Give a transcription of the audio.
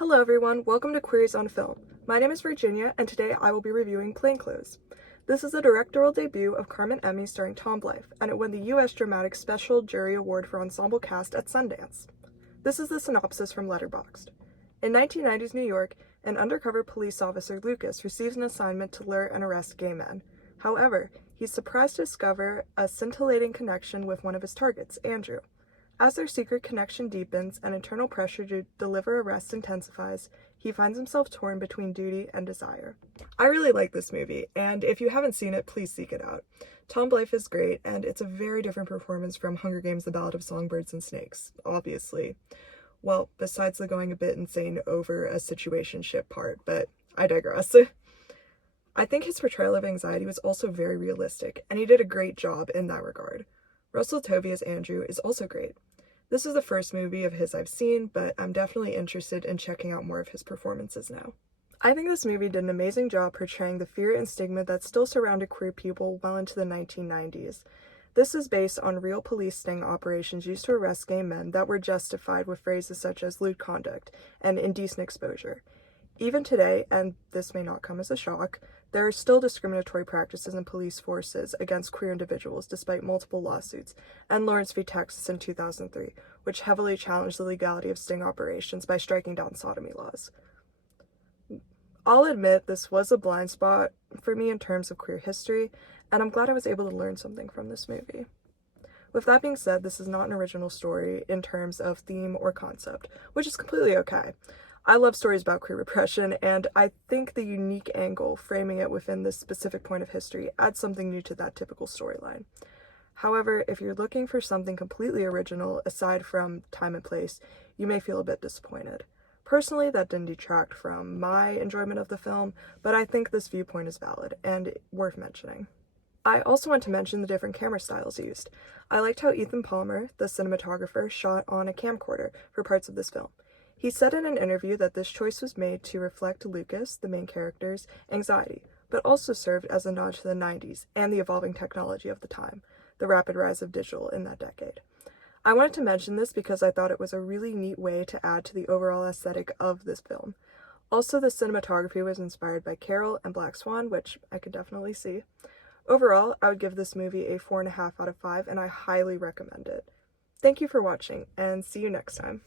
Hello everyone, welcome to Queries on Film. My name is Virginia, and today I will be reviewing Plainclothes. This is the directorial debut of Carmen Emmy starring Tom Blythe, and it won the U.S. Dramatic Special Jury Award for Ensemble Cast at Sundance. This is the synopsis from Letterboxd. In 1990s New York, an undercover police officer, Lucas, receives an assignment to lure and arrest gay men. However, he's surprised to discover a scintillating connection with one of his targets, Andrew. As their secret connection deepens and internal pressure to deliver arrest intensifies, he finds himself torn between duty and desire. I really like this movie, and if you haven't seen it, please seek it out. Tom Blythe is great, and it's a very different performance from Hunger Games: The Ballad of Songbirds and Snakes, obviously. Well, besides the going a bit insane over a situationship part, but I digress. I think his portrayal of anxiety was also very realistic, and he did a great job in that regard. Russell Tovey as Andrew is also great. This is the first movie of his I've seen, but I'm definitely interested in checking out more of his performances now. I think this movie did an amazing job portraying the fear and stigma that still surrounded queer people well into the 1990s. This is based on real police sting operations used to arrest gay men that were justified with phrases such as lewd conduct and indecent exposure. Even today, and this may not come as a shock, there are still discriminatory practices in police forces against queer individuals despite multiple lawsuits, and Lawrence v. Texas in 2003, which heavily challenged the legality of sting operations by striking down sodomy laws. I'll admit this was a blind spot for me in terms of queer history, and I'm glad I was able to learn something from this movie. With that being said, this is not an original story in terms of theme or concept, which is completely okay. I love stories about queer repression, and I think the unique angle framing it within this specific point of history adds something new to that typical storyline. However, if you're looking for something completely original aside from time and place, you may feel a bit disappointed. Personally, that didn't detract from my enjoyment of the film, but I think this viewpoint is valid and worth mentioning. I also want to mention the different camera styles used. I liked how Ethan Palmer, the cinematographer, shot on a camcorder for parts of this film. He said in an interview that this choice was made to reflect Lucas, the main character's, anxiety, but also served as a nod to the 90s and the evolving technology of the time, the rapid rise of digital in that decade. I wanted to mention this because I thought it was a really neat way to add to the overall aesthetic of this film. Also, the cinematography was inspired by Carol and Black Swan, which I could definitely see. Overall, I would give this movie a 4.5 out of 5, and I highly recommend it. Thank you for watching, and see you next time.